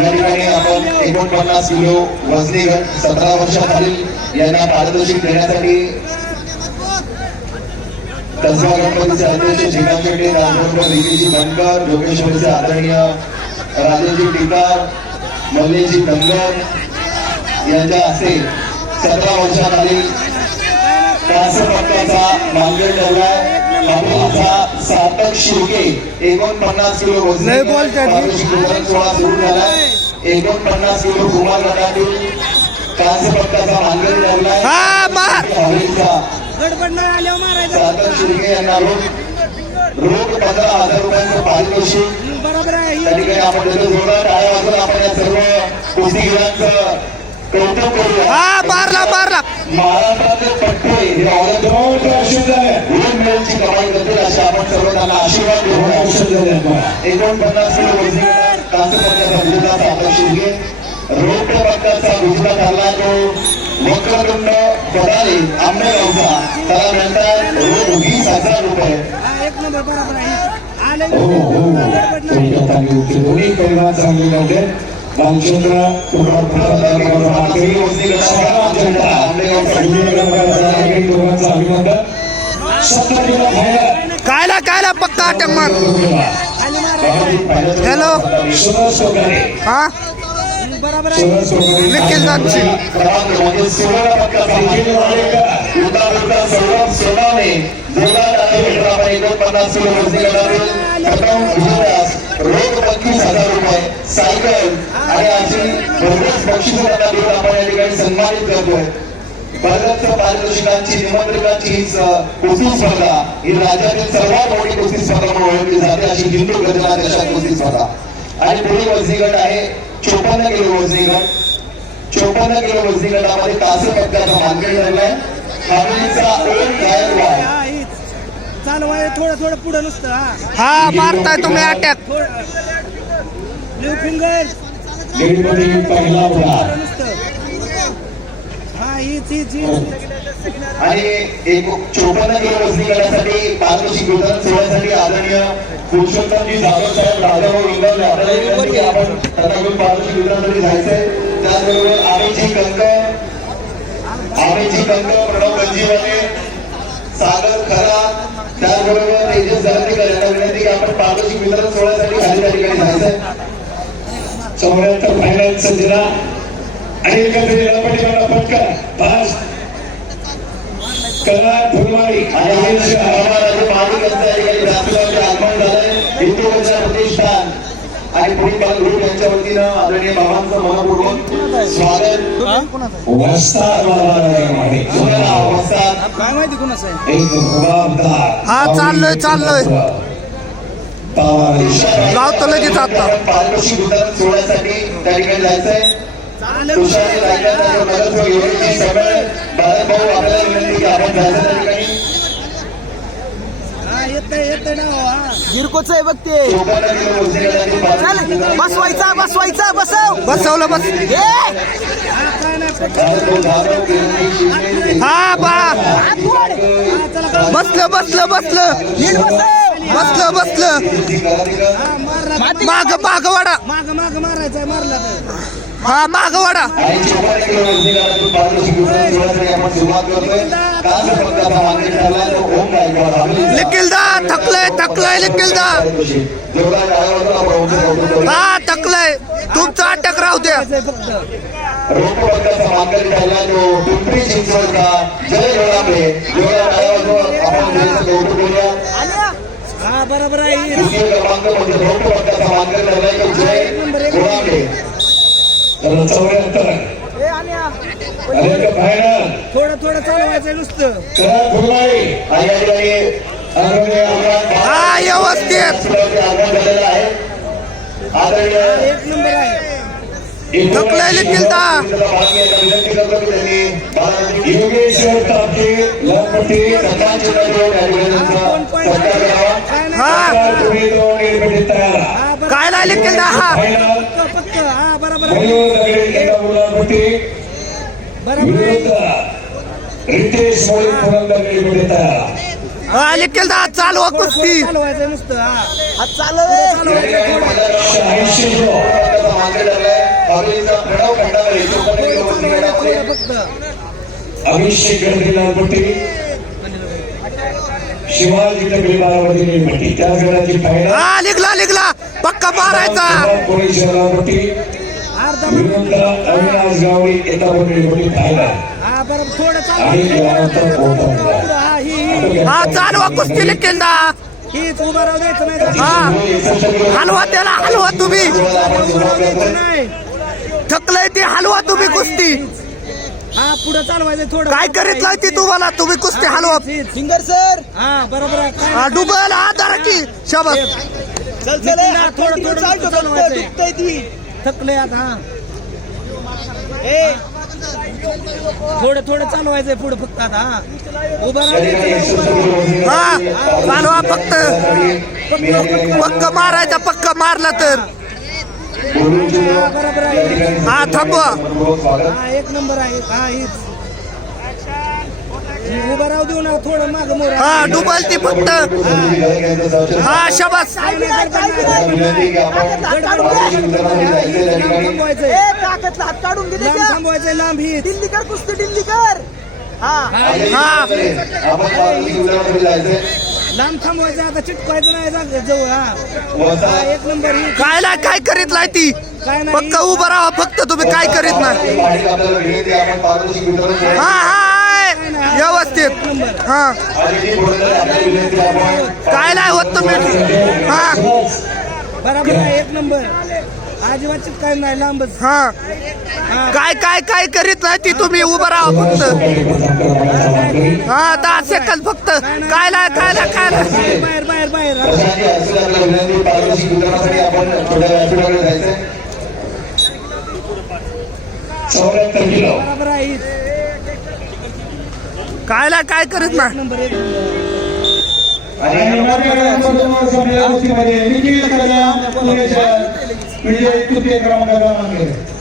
या ठिकाणी आपण एकोणपन्नास किलो वजनी सतरा वर्षाखालील यांना पारितोषिक देण्यासाठी कसबा गणपतीचे अध्यक्ष श्रीकांत शेट्टे राजभर देवीजी बनकर जोगेश्वरीचे आदरणीय राजेजी टिकार मल्लेजी कंगन यांच्या हस्ते सतरा वर्षाखालील कासर पक्काचा मानगड ठेवलाय हापूसचा सातक शिर्के एकोणपन्नास किलो सुरू झाला एकोणपन्नास किलो कुमार गटातील कांस्य पक्काचा मानगड ठेवलाय शिर्के यांना पंधरा हजार रुपयांचं पारितोषिक त्या ठिकाणी आपण टाळ्या आपण या सर्व कुस्तीगिरांचं कौतुक करूया हा पट्टे हे असे आपण सर्व त्यांना आशीर्वाद एकोणपन्नास किलो वजनी गटात कांस्य पदकाचा विजेता सातक शिर्के रौप्य पदकाचा विजेता ठरला तो वक्रतुंड पदारे आंबेगावचा. त्याला मिळतात रोख वीस हजार रुपये. हा आले. हो दोन्ही परिवार चांगले नव्हते रामचंद्र अभिनंदन. कायला कायला पक्का अटक मार? हॅलो हा? निखिल दानची रोख पंचवीस हजार रुपये सायकल आणि अशी बक्षिस आपण या ठिकाणी सन्मानित करतोय बरगत पारितोषिकांची निमंत्रकांची कुस्ती स्पर्धा ही राज्यातील सर्वात मोठी कुस्ती स्पर्धा म्हणून ओळखली जाते अशी हिंदू गजला देशात कुस्ती स्पर्धा आणि पुढील वजनी गट आहे चोपन्न किलो वजनी गट चोपन्न किलो वजनी गटामध्ये कासे पदकाचा मानकरी ठरलाय. हवेलीचा ओम चालू आहे थोडं थोडं पुढं नुसतं हा. हा मारताय तुम्ही अटॅक. थोडं. न्यू फिंगर पहिला पुढार नुसतं हा हीच हीच हीच आणि एक चोपन्न किलो वजनी गटासाठी पारितोषिक वितरण सोहळ्यासाठी आदरणीय पुरुषोत्तमजी जाधव साहेब राजाभाऊ की आपण त्यांना घेऊन पारितोषिक वितरणासाठी जायचंय. त्याचबरोबर आमेची कंक आमेची कंक प्रणव गंजीवाले सागर खरा त्याचबरोबर तेजस जगतेकर यांना विनंती की आपण पारितोषिक वितरण सोहळ्यासाठी खाली त्या ठिकाणी जायचंय. चौऱ्याहत्तर फायनल सज्जना आणि एकत्र लपटीकडा पटकन पाच. कला फुलमाळी आणि हे आगमन झालंय. हिंदू कन्या प्रतिष्ठान. आणि पुढील बाल ग्रुप यांच्या वतीनं आदरणीय बाबांचं मनपूर्वक स्वागत. वस्ताद काय माहिती कुणाचं आहे? एक रुबाबदार हा, चाललोय, चाललोय. लावतो लगेच आता. पारितोषिक वितरण सोहळ्यासाठी त्या ठिकाणी जायचंय. भारत भाऊ आपल्याला विनंती की आपण जायचं त्या ठिकाणी हा ना गिरकोच आहे बघ ते. चल बसवायचा बसवायचा बसव. बसवलं बस. हे हा बा. बसलं बसलं बसलं. नीट बसव. बसलं बसलं. माग माग वाडा. माग माग मारायचं मारला हा माग वाडा आणि चोपन्न किलो वजनी गटातील पारितोषिक वितरण सोहळ्यासाठी आपण सुरुवात करतोय काच पदकाचा मानकरी ठरला तो ओम गायकवाड हवेलीचा. निखिलदा थकलंय थकलंय निखिलदा करूया. हा थकलंय तुमचं अटक राहू द्या हा बरोबर आहे द्वितीय क्रमांक म्हणजे रोप पदकाचा मानकरी ठरलाय तो जय गोळांबे चौऱ्याहत्तर हे आण्या अनेक फायनल थोडं थोडं चालवायचं नुसतं हा एक नंबर आहे. थकलंय निखिलदा विनंती करतो की त्यांनी बाळाजी योगेश्वर तापे लपटी सन्मानचिन्ह देऊन या ठिकाणी त्यांचा सत्कार करावा काय नाही हा. हा काय हा फायनल पक्क पक्क हा. बरोबर हा निखिल दादा चालवा थोडं- कुस्ती. नुसतं हा. चालू किलो किलो अभिषेक शिवाजी त्याच गटाची फायनल हा निघला निघला. पक्का मारायचा. अविनाश गावडी हा चालवा कुस्ती निखिल दा. हीच उभा राहू द्यायचं नाही. जास्त. हा. हलवा त्याला हलवा तुम्ही. थकलंय ते हलवा तुम्ही कुस्ती. हा पुढे चालवायचं थोडं काय करीत नाही ती तुम्हाला? तुम्ही कुस्ती हलवा. Singer sir. हा बरोबर हा डुबल हा धरा की शाबास. चल चल थोडं- थोडं. दुखतंय ती. थकले आता ए. थोडं थोडं चालवायचंय पुढे फक्त आता हा. उभा. हा चालवा फक्त. पक्क मारायचा पक्क मारला तर. हा, बरोबर आहे. हा थांबवा. हा एक नंबर आहे. हा हीच. उभा राहू देऊ ना थोडं माग मोर. हा डुबल ती फक्त. हा शाबास. थांबवायचंय लांब ही. दिल्लीकर कुस्ती दिल्लीकर. हा. हा. लांब थांबवायचं आता चिटकवायचं नाही जवळ हा. एक नंबर काय नाही काय करीत नाही ती. काय नाही. फक्त उभं राहा फक्त तुम्ही काय करीत नाही. हा हा. हा. काय नाही होत तुम्ही. हा. बरोबर आहे एक नंबर. अजिबात चिटकाय नाही लांबच. हा. काय काय काय करीत नाही ती तुम्ही? उभं राहा फक्त. हा दहा सेकंद फक्त. काय नाही काय नाही काय नाही. बाहेर बाहेर बाहेर बरोबर आहे कायला काय करत करीत नाही नंबर एक नंबर तृतीय क्रमांकाचा